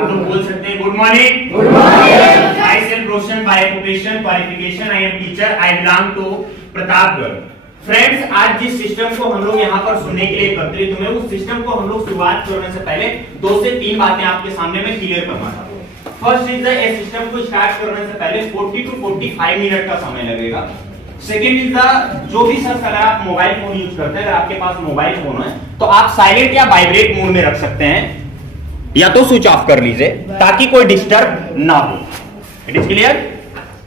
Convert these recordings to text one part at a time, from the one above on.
आप लोग बोल सकते हैं good morning. Good morning. I self Roshan by occupation qualification I am teacher, I belong to Pratapgarh. Friends, आज जिस सिस्टम को हम लोग यहाँ पर सुनने के लिए एकत्रित हुए, उस सिस्टम को हम लोग शुरुआत करने से पहले 2 से 3 बातें आपके सामने में क्लियर करना चाहता हूँ। फर्स्ट इज द सिस्टम को स्टार्ट करने से पहले 40 to 45 मिनट का समय लगेगा। सेकेंड इज द जो भी सर अगर आप मोबाइल फोन यूज करते हैं, अगर आपके पास मोबाइल फोन है तो आप साइलेंट या वाइब्रेट मोड में रख सकते हैं या तो स्विच ऑफ कर लीजिए ताकि कोई डिस्टर्ब ना हो। It is clear.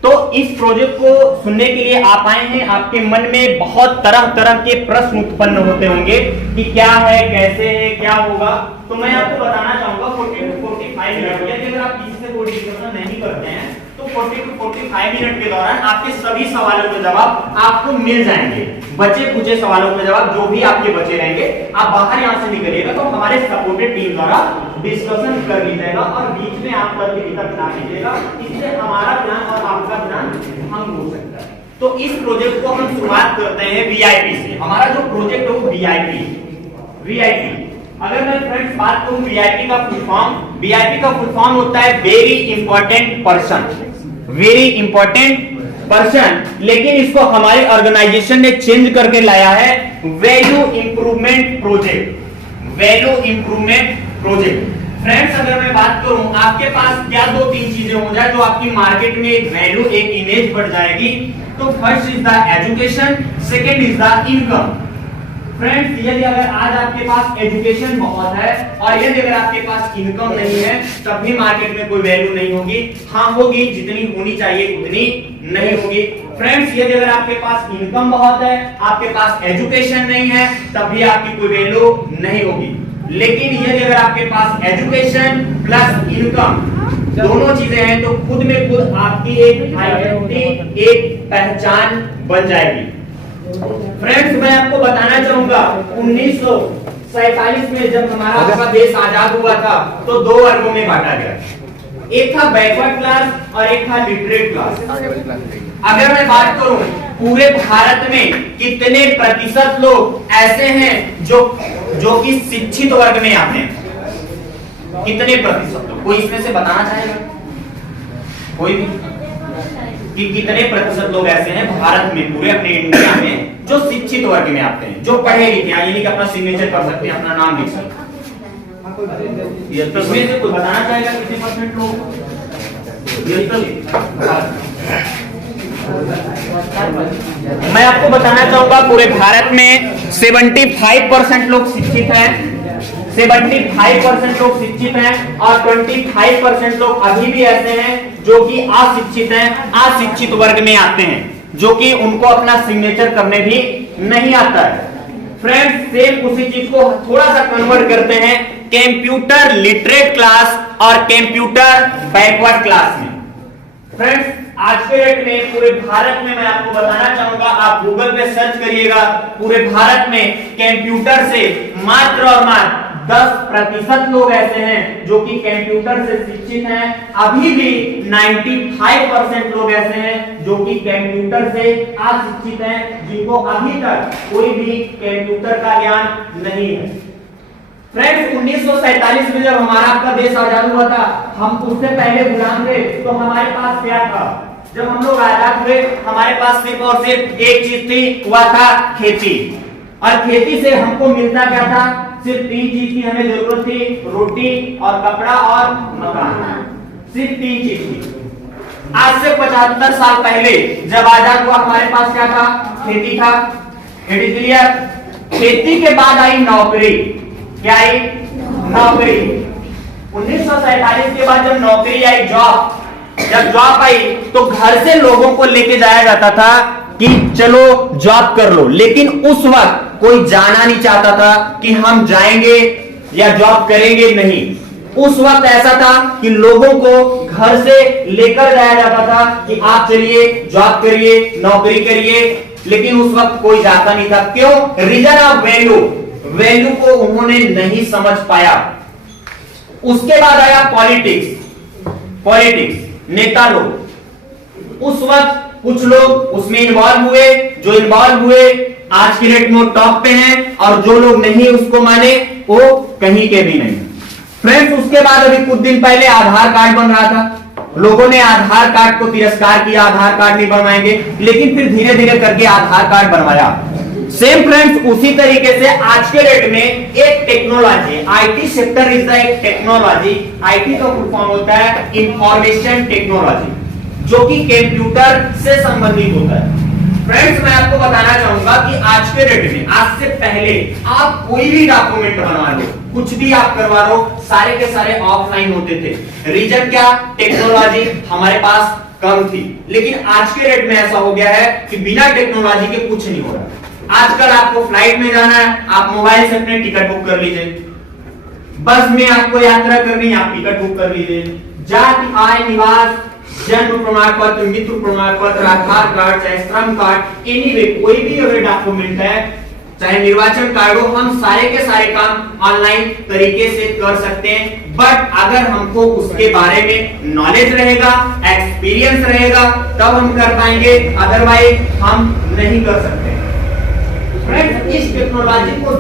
तो इस प्रोजेक्ट को सुनने के लिए आप आए हैं, आपके मन में बहुत तरह तरह के प्रश्न उत्पन्न होते होंगे कि क्या है, कैसे है, क्या होगा। तो मैं आपको बताना चाहूंगा 40 to 45 मिनट, यदि अगर आप किसी से कोई डिस्कशन नहीं करते हैं तो 40 to 45 मिनट के दौरान आपके सभी सवालों के जवाब आपको मिल जाएंगे। बचे पूछे सवालों के जवाब जो भी आपके बचे रहेंगे, आप बाहर यहां से निकलिएगा तो हमारे सपोर्टेड टीम द्वारा डिस्कशन कर लीजिएगा और बीच में आप कल की किताब बना लीजिएगा। इससे हमारा ध्यान और आपका ध्यान भंग हो सकता है। तो इस प्रोजेक्ट को हम शुरुआत करते हैं वीआईपी से। हमारा जो प्रोजेक्ट है वो वीआईपी। अगर मैं फ्रेंड्स बात करूं वीआईपी का फुल फॉर्म होता है very important person, very important person. लेकिन इसको हमारे ऑर्गेनाइजेशन ने चेंज करके लाया है value improvement project, value improvement project. Friends, अगर मैं बात करूं आपके पास क्या 2-3 चीजें हो जाए जो आपकी मार्केट में एक वैल्यू, एक इमेज बढ़ जाएगी। तो first is the education, second is the income. Friends, यदि अगर आज आपके पास एजुकेशन बहुत है और यदि अगर आपके पास इनकम नहीं है तब भी मार्केट में कोई वैल्यू नहीं होगी। हाँ होगी, जितनी होनी चाहिए उतनी नहीं होगी। फ्रेंड्स, यदि अगर आपके पास इनकम बहुत है, आपके पास एजुकेशन नहीं है, तब भी आपकी कोई वैल्यू नहीं होगी। लेकिन यदि अगर आपके पास एजुकेशन प्लस इनकम दोनों चीजें हैं तो खुद में खुद आपकी एक आइडेंटिटी, एक पहचान बन जाएगी। फ्रेंड्स, मैं आपको बताना चाहूंगा 1947 में जब हमारा आपका देश आजाद हुआ था तो 2 वर्गों में बांटा गया। एक था बैकवर्ड क्लास और एक था लिटरेट क्लास। अगर मैं बात करूं पूरे भारत में कितने प्रतिशत लोग ऐसे हैं जो कि शिक्षित वर्ग में आते हैं, कितने प्रतिशत लोग, कोई इसमें से बताना चाहेगा? कोई भी कि कितने प्रतिशत लोग ऐसे हैं भारत में, पूरे अपने इंडिया में जो शिक्षित वर्ग में आते हैं, जो पढ़े लिखे हैं, यानी कि अपना सिग्नेचर कर सकते हैं, अपना नाम लिख सकते हैं। इसमें से कोई बताना चाहेगा कितने परसेंट लोग? मैं आपको बताना चाहूंगा पूरे भारत में 75% लोग शिक्षित हैं, 75% लोग शिक्षित हैं और 25% लोग अभी भी ऐसे हैं जो कि अशिक्षित हैं, अशिक्षित वर्ग में आते हैं, जो कि उनको अपना सिग्नेचर करने भी नहीं आता है। फ्रेंड्स, सेम उसी चीज को थोड़ा सा कन्वर्ट करते हैं कंप्यूटर लिटरेट क्लास और कंप्यूटर बैकवर्ड क्लास में। फ्रेंड्स, आज के डेट में पूरे भारत में मैं आपको बताना चाहूंगा, आप गूगल पे सर्च करिएगा, पूरे भारत में कंप्यूटर से मात्र और मात्र 10% लोग ऐसे हैं जो कि कंप्यूटर से शिक्षित हैं। अभी भी 95% लोग ऐसे हैं जो कि कंप्यूटर से अशिक्षित हैं, जिनको अभी तक कोई भी कंप्यूटर का ज्ञान नहीं है। फ्रेंड्स, 1947 में जब हमारा आपका देश आजाद हुआ था, हम उससे पहले गुलाम थे, तो हमारे पास क्या था? जब हम लोग आजाद हुए हमारे पास सिर्फ और सिर्फ एक चीज थी, हुआ था खेती। और खेती से हमको मिलता क्या था? सिर्फ 3 चीज की हमें जरूरत थी, रोटी और कपड़ा और मकान, सिर्फ 3 चीज थी। आज से 75 साल पहले जब आजाद हुआ हमारे पास क्या था? खेती था। It is clear. खेती के बाद आई नौकरी। क्या आई? नौकरी। 1947 के बाद जब नौकरी आई, जब जॉब आई तो घर से लोगों को लेके जाया जाता था कि चलो जॉब कर लो, लेकिन उस वक्त कोई जाना नहीं चाहता था कि हम जाएंगे या जॉब करेंगे, नहीं। उस वक्त ऐसा था कि लोगों को घर से लेकर जाया जाता था कि आप चलिए जॉब करिए, नौकरी करिए, लेकिन उस वक्त कोई जाता नहीं था। क्यों? रीजन ऑफ वैल्यू को उन्होंने नहीं समझ पाया। उसके बाद आया पॉलिटिक्स, नेता लोग। उस वक्त कुछ लोग उसमें इन्वॉल्व हुए, जो इन्वॉल्व हुए आज की डेट में टॉप पे हैं, और जो लोग नहीं उसको माने वो कहीं के भी नहीं। फ्रेंड्स उसके बाद अभी कुछ दिन पहले आधार कार्ड बन रहा था, लोगों ने आधार कार्ड को तिरस्कार किया, आधार कार्ड नहीं बनवाएंगे, लेकिन फिर धीरे धीरे करके आधार कार्ड बनवाया। सेम फ्रेंड्स उसी तरीके से आज के डेट में एक technology, IT sector is the एक टेक्नोलॉजी, आईटी का फुल फॉर्म होता है इंफॉर्मेशन टेक्नोलॉजी, जो कि कंप्यूटर से संबंधित होता है। फ्रेंड्स मैं आपको बताना चाहूंगा कि आज के डेट में, आज से पहले आप कोई भी डॉक्यूमेंट बनवा लो, कुछ भी आप करवा लो, सारे के सारे ऑफलाइन होते थे। रीजन क्या? टेक्नोलॉजी हमारे पास कम थी। लेकिन आज के डेट में ऐसा हो गया है कि बिना टेक्नोलॉजी के कुछ नहीं हो रहा। आजकल आपको फ्लाइट में जाना है, आप मोबाइल से अपने टिकट बुक कर लीजिए। बस में आपको यात्रा करनी है, आप टिकट बुक कर लीजिए। जाति, आय, निवास, जन्म प्रमाण पत्र, मृत्यु प्रमाण पत्र, आधार कार्ड, चाहे श्रम कार्ड, एनीवे कोई भी अगर डॉक्यूमेंट है, चाहे निर्वाचन कार्ड हो, हम सारे के सारे काम ऑनलाइन तरीके से कर सकते हैं। बट अगर हमको उसके बारे में नॉलेज रहेगा, एक्सपीरियंस रहेगा, तब हम कर पाएंगे, अदरवाइज हम नहीं कर सकते। फ्रेंड्स इस टेक्नोलॉजी को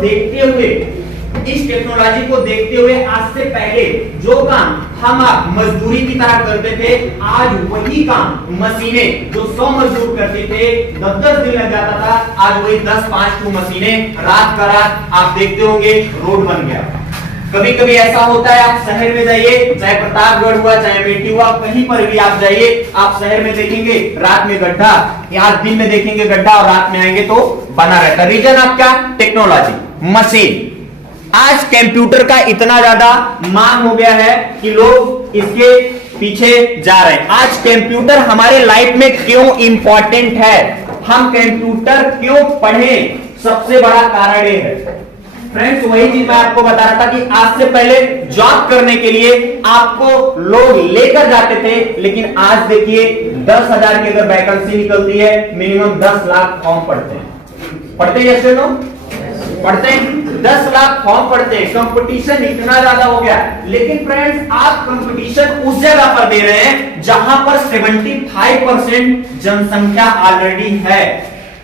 देखते हुए आज से पहले जो काम हम आप मजदूरी की तरह करते थे, आज वही काम मशीनें जो 100 मजदूर करते थे 10-10 दिन लग जाता था, आज वही 10-5 मशीनें रात का रात आप देखते होंगे रोड बन गया। कभी कभी ऐसा होता है, आप शहर में जाइए, चाहे प्रतापगढ़ हुआ, चाहे अमेठी हुआ, कहीं पर भी आप जाइए, आप शहर में देखेंगे रात में गड्ढा, या दिन में देखेंगे गड्ढा और रात में आएंगे तो बना रहता। रीजन आपका टेक्नोलॉजी, मशीन। आज कंप्यूटर का इतना ज्यादा मांग हो गया है कि लोग इसके पीछे जा रहे हैं। आज कंप्यूटर हमारे लाइफ में क्यों इंपॉर्टेंट है, हम कंप्यूटर क्यों पढ़ें, सबसे बड़ा कारण ये है। फ्रेंड्स वही चीज मैं आपको बता रहा था कि आज से पहले जॉब करने के लिए आपको लोग लेकर जाते थे, लेकिन आज देखिए 10,000 की अगर वैकेंसी निकलती है, मिनिमम 10 लाख फॉर्म पढ़ते हैं। पढ़ते हैं जैसे लोग पढ़ते हैं, 10 लाख फॉर्म पढ़ते हैं। कंपटीशन इतना ज्यादा हो गया। लेकिन फ्रेंड्स आप कंपटीशन उस जगह पर दे रहे हैं जहां पर 75% जनसंख्या ऑलरेडी है।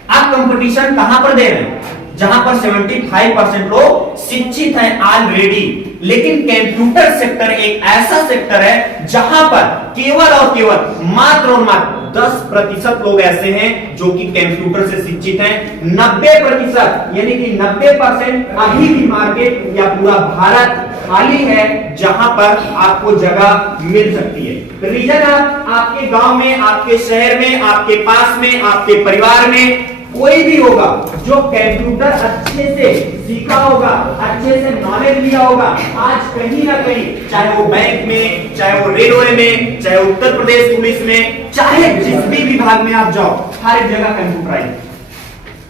आप कंपटीशन कहां पर दे रहे हैं? जहां पर 75% लोग शिक्षित हैं ऑलरेडी। लेकिन कंप्यूटर सेक्टर एक ऐसा सेक्टर है जहां पर केवल और केवल मात्र और मात्र 10% लोग ऐसे हैं जो कि कंप्यूटर से शिक्षित हैं। 90% यानी कि 90% अभी भी मार्केट या पूरा भारत खाली है जहां पर आपको जगह मिल सकती है। रीजन आपके गांव में, आपके शहर में, आपके पास में, आपके परिवार में कोई भी होगा जो कंप्यूटर अच्छे से सीखा होगा, अच्छे से नॉलेज लिया होगा, आज कहीं ना कहीं, चाहे वो बैंक में, चाहे वो रेलवे में, चाहे उत्तर प्रदेश पुलिस में, चाहे जिस भी विभाग में आप जाओ, हर एक जगह कंप्यूटराइज।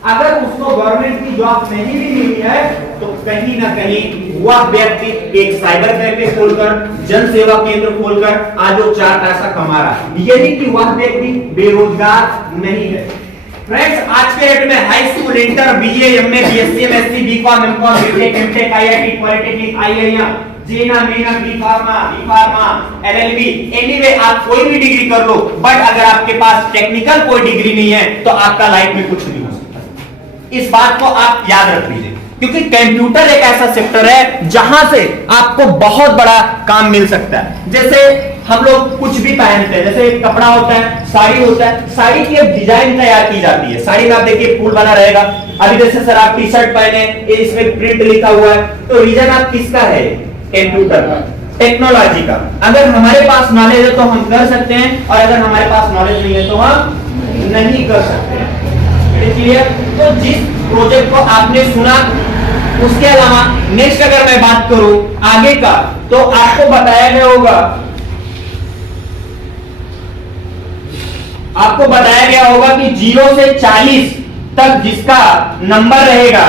अगर उसको गवर्नमेंट की जॉब नहीं भी मिली है तो कहीं ना कहीं वह व्यक्ति एक साइबर कैफे खोलकर, जन सेवा केंद्र खोलकर आज वो 4 पैसा कमा रहा है, यानी कि वह व्यक्ति बेरोजगार नहीं है। फ्रेंड्स आज के डेट में high school, inter, BA, MA, BSc, MSc, BCom, MCom, BTech, MTech, IIT, polytechnic, IIM, जेना, मेना, बी फार्मा, एलएलबी, एनीवे आप कोई भी डिग्री कर लो, बट अगर आपके पास टेक्निकल कोई डिग्री नहीं है तो आपका लाइफ में कुछ नहीं हो सकता। इस बात को आप याद रख लीजिए, क्योंकि कंप्यूटर एक ऐसा सेक्टर है जहां से आपको बहुत बड़ा काम मिल सकता है। जैसे हम लोग कुछ भी पहनते हैं, जैसे कपड़ा होता है, साड़ी होता है, साड़ी की एक डिजाइन तैयार की जाती है। साड़ी में आप देखिए फूल बना रहेगा। अभी जैसे सर आप टी शर्ट पहने, इसमें प्रिंट लिखा हुआ है, तो रीजन आप किसका है? कंप्यूटर का, टेक्नोलॉजी का। अगर हमारे पास नॉलेज है तो हम कर सकते हैं, और अगर हमारे पास नॉलेज नहीं है तो हम नहीं कर सकते। क्लियर? तो जिस प्रोजेक्ट को आपने सुना, उसके अलावा नेक्स्ट अगर मैं बात करूं आगे का, तो आपको बताया गया होगा कि 0 से 40 तक जिसका नंबर रहेगा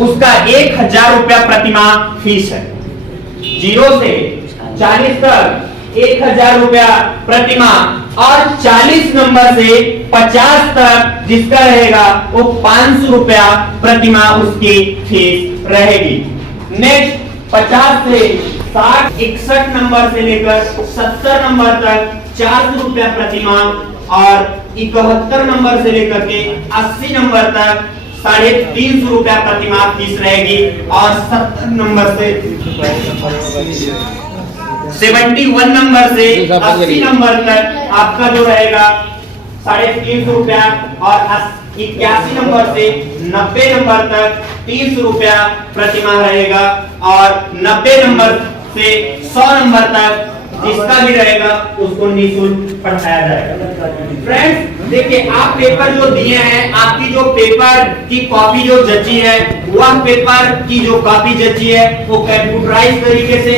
उसका 1,000 रुपया प्रतिमाह फीस है। 0 से 40 तक 1,000 रुपया प्रतिमाह, और 40 नंबर से 50 तक जिसका रहेगा वो 500 रुपया प्रतिमाह उसकी फीस रहेगी। नेक्स्ट 50 से 60, 61 नंबर से लेकर 70 नंबर तक 400 रुपया प्रतिमाह, और 71 नंबर से लेकर के 80 नंबर तक 350 रुपया प्रति माह फीस रहेगी। और 70 नंबर से 71 नंबर से 80 नंबर तक आपका जो रहेगा 350 रुपया, और 81 नंबर से 90 नंबर तक 300 रुपया प्रति माह रहेगा, और 90 नंबर से 100 नंबर तक जिसका भी रहेगा उसको निःशुल्क पढ़ाया जाएगा। फ्रेंड्स देखिए, आप पेपर जो दिए हैं, आपकी जो पेपर की कॉपी जो जची है, वह पेपर की जो कॉपी जची है वो कंप्यूटराइज तरीके से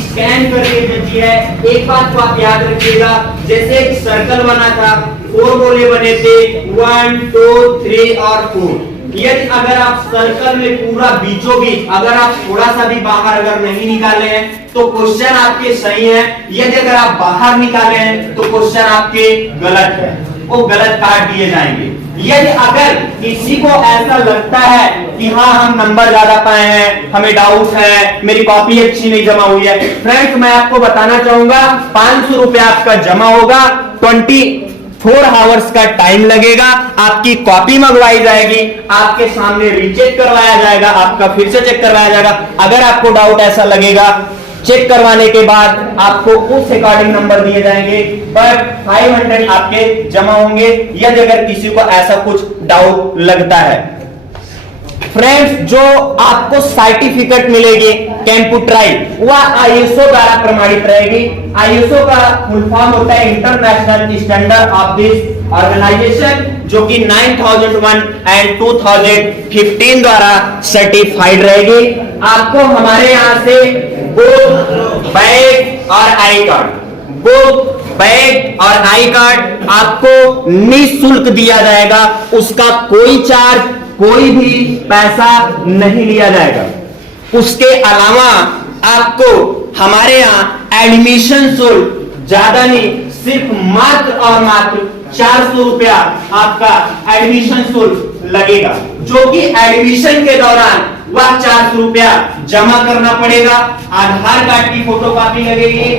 स्कैन करके जची है। एक बात को आप याद रखिएगा, जैसे एक सर्कल बना था, 4 गोले बने थे, 1 2 3 और 4। यदि अगर आप सर्कल में पूरा बीचों बीच अगर आप थोड़ा सा भी बाहर अगर नहीं निकाले हैं तो क्वेश्चन आपके सही है, यदि अगर आप बाहर निकाले हैं तो क्वेश्चन आपके गलत है, वो गलत काट दिए जाएंगे। यदि अगर किसी को ऐसा लगता है कि हाँ हम नंबर ज्यादा पाए हैं, हमें डाउट है, मेरी कॉपी अच्छी नहीं जमा हुई है, फ्रेंड्स मैं आपको बताना चाहूंगा 500 रुपया आपका जमा होगा, 24 आवर्स का टाइम लगेगा, आपकी कॉपी मंगवाई जाएगी, आपके सामने रीचेक करवाया जाएगा, आपका फिर से चेक करवाया जाएगा। अगर आपको डाउट ऐसा लगेगा, चेक करवाने के बाद आपको उस अकॉर्डिंग नंबर दिए जाएंगे, पर 500 आपके जमा होंगे यदि अगर किसी को ऐसा कुछ डाउट लगता है। फ्रेंड्स जो आपको सर्टिफिकेट मिलेगी कंप्यूटराइज, वह आईएसओ द्वारा प्रमाणित रहेगी। आईएसओ का फुल फॉर्म होता है international standard of this organization, जो कि 9001 एंड 2015 द्वारा सर्टिफाइड रहेगी। आपको हमारे यहां से बुक, बैग और आई कार्ड, बुक, बैग और आई कार्ड आपको निःशुल्क दिया जाएगा, उसका कोई चार्ज, कोई भी पैसा नहीं लिया जाएगा। उसके अलावा आपको हमारे यहाँ एडमिशन शुल्क ज्यादा नहीं, सिर्फ मात्र और मात्र 400 रुपया आपका एडमिशन शुल्क लगेगा, जो कि एडमिशन के दौरान वह 400 रुपया जमा करना पड़ेगा। आधार कार्ड की फोटोकॉपी लगेगी,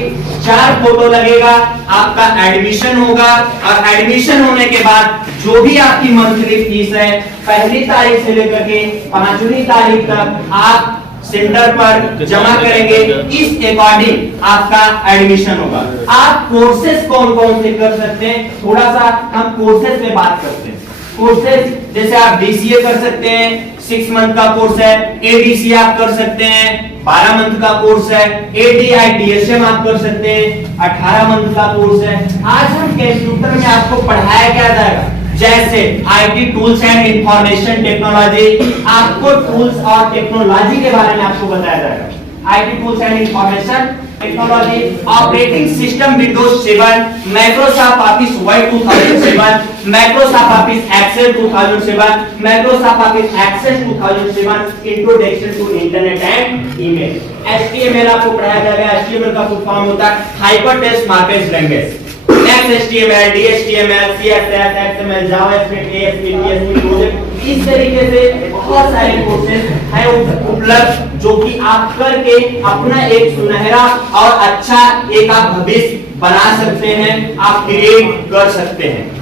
4 फोटो लगेगा, आपका एडमिशन होगा, और एडमिशन होने के बाद जो भी आपकी मंथली फीस है, पहली तारीख से लेकर के 5वीं तारीख तक आप सेंटर पर जमा करेंगे, इस अकॉर्डिंग आपका एडमिशन होगा। आप कोर्सेज कौन कौन से कर सकते हैं, थोड़ा सा हम कोर्सेज पे बात करते हैं। कोर्सेज जैसे आप डीसीए कर सकते हैं, 6 मंथ का कोर्स है, एडीसी आप कर सकते हैं, 12 मंथ का कोर्स है, एडीआई डीएसएम आप कर सकते हैं, 18 मंथ का कोर्स है। आज हम कंप्यूटर में आपको पढ़ाया क्या जाएगा, जैसे IT tools and information technology, आपको टूल्स और टेक्नोलॉजी के बारे में आपको बताया जाएगा। IT tools and information technology, operating system Windows 7, Microsoft office word 2007, Microsoft office Excel 2007, Microsoft office access 2007, introduction to internet and email. HTML आपको पढ़ाया जाएगा। एचटीएमएल का फुल फॉर्म होता है hyper text markup language. XHTML, DHTML, CSS, XML, JavaScript, ASP, PHP, project, इस तरीके से बहुत सारे कोर्सेज हैं उपलब्ध, जो कि आप करके अपना एक सुनहरा और अच्छा एक आप भविष्य बना सकते हैं, आप क्रिएट कर सकते हैं।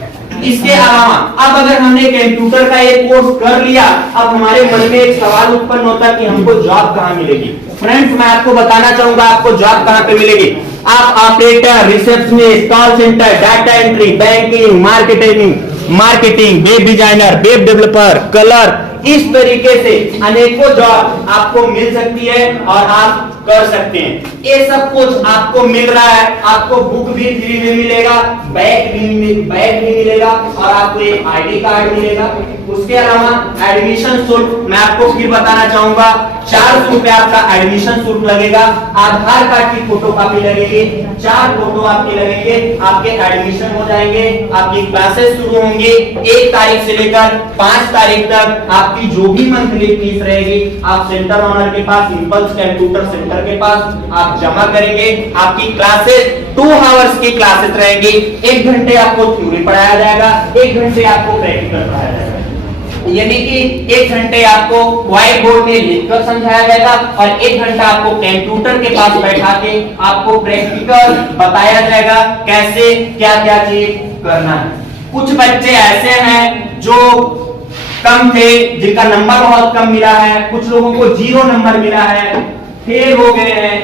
इसके अलावा अब अगर हमने कंप्यूटर का एक कोर्स कर लिया, अब हमारे मन में एक सवाल उत्पन्न होता है कि हमको जॉब कहाँ मिलेगी। फ्रेंड्स मैं आपको बताना चाहूंगा आपको जॉब कहाँ पे मिलेगी। आप operator, receptionist, call centre, data entry, banking, marketing, web designer, web developer, colour, इस तरीके से अनेकों जॉब आपको मिल सकती है और आप कर सकते हैं। ये सब कुछ आपको मिल रहा है, आपको बुक भी फ्री में मिलेगा, बैग भी मिलेगा, और आपको एक आईडी कार्ड मिलेगा। उसके अलावा एडमिशन शुल्क मैं आपको फिर बताना चाहूंगा, 400 रुपया आपका एडमिशन शुल्क लगेगा, आधार कार्ड की फोटोकॉपी लगेगी, 4 फोटो आपके लगेंगे, आपके एडमिशन हो जाएंगे, आपकी क्लासेस शुरू होंगी 1 तारीख से लेकर 5 तारीख तक। आपकी जो भी मंथली फीस रहेगी आप सेंटर ओनर के पास, इंपल्स कंप्यूटर सेंटर के पास आप जमा करेंगे। आपकी क्लासेस 2 आवर्स की क्लासेस रहेंगी, 1 घंटे आपको थ्योरी पढ़ाया जाएगा, 1 घंटे आपको प्रैक्टिकल पढ़ाया जाएगा, यानी कि 1 घंटे आपको व्हाइट बोर्ड में लिखकर समझाया जाएगा और 1 घंटा आपको कंप्यूटर के पास बैठा के आपको प्रैक्टिकल बताया जाएगा कैसे क्या क्या चीज करना है। कुछ बच्चे ऐसे हैं जो कम थे, जिनका नंबर बहुत कम मिला है, कुछ लोगों को 0 नंबर मिला है, फेल हो गए हैं।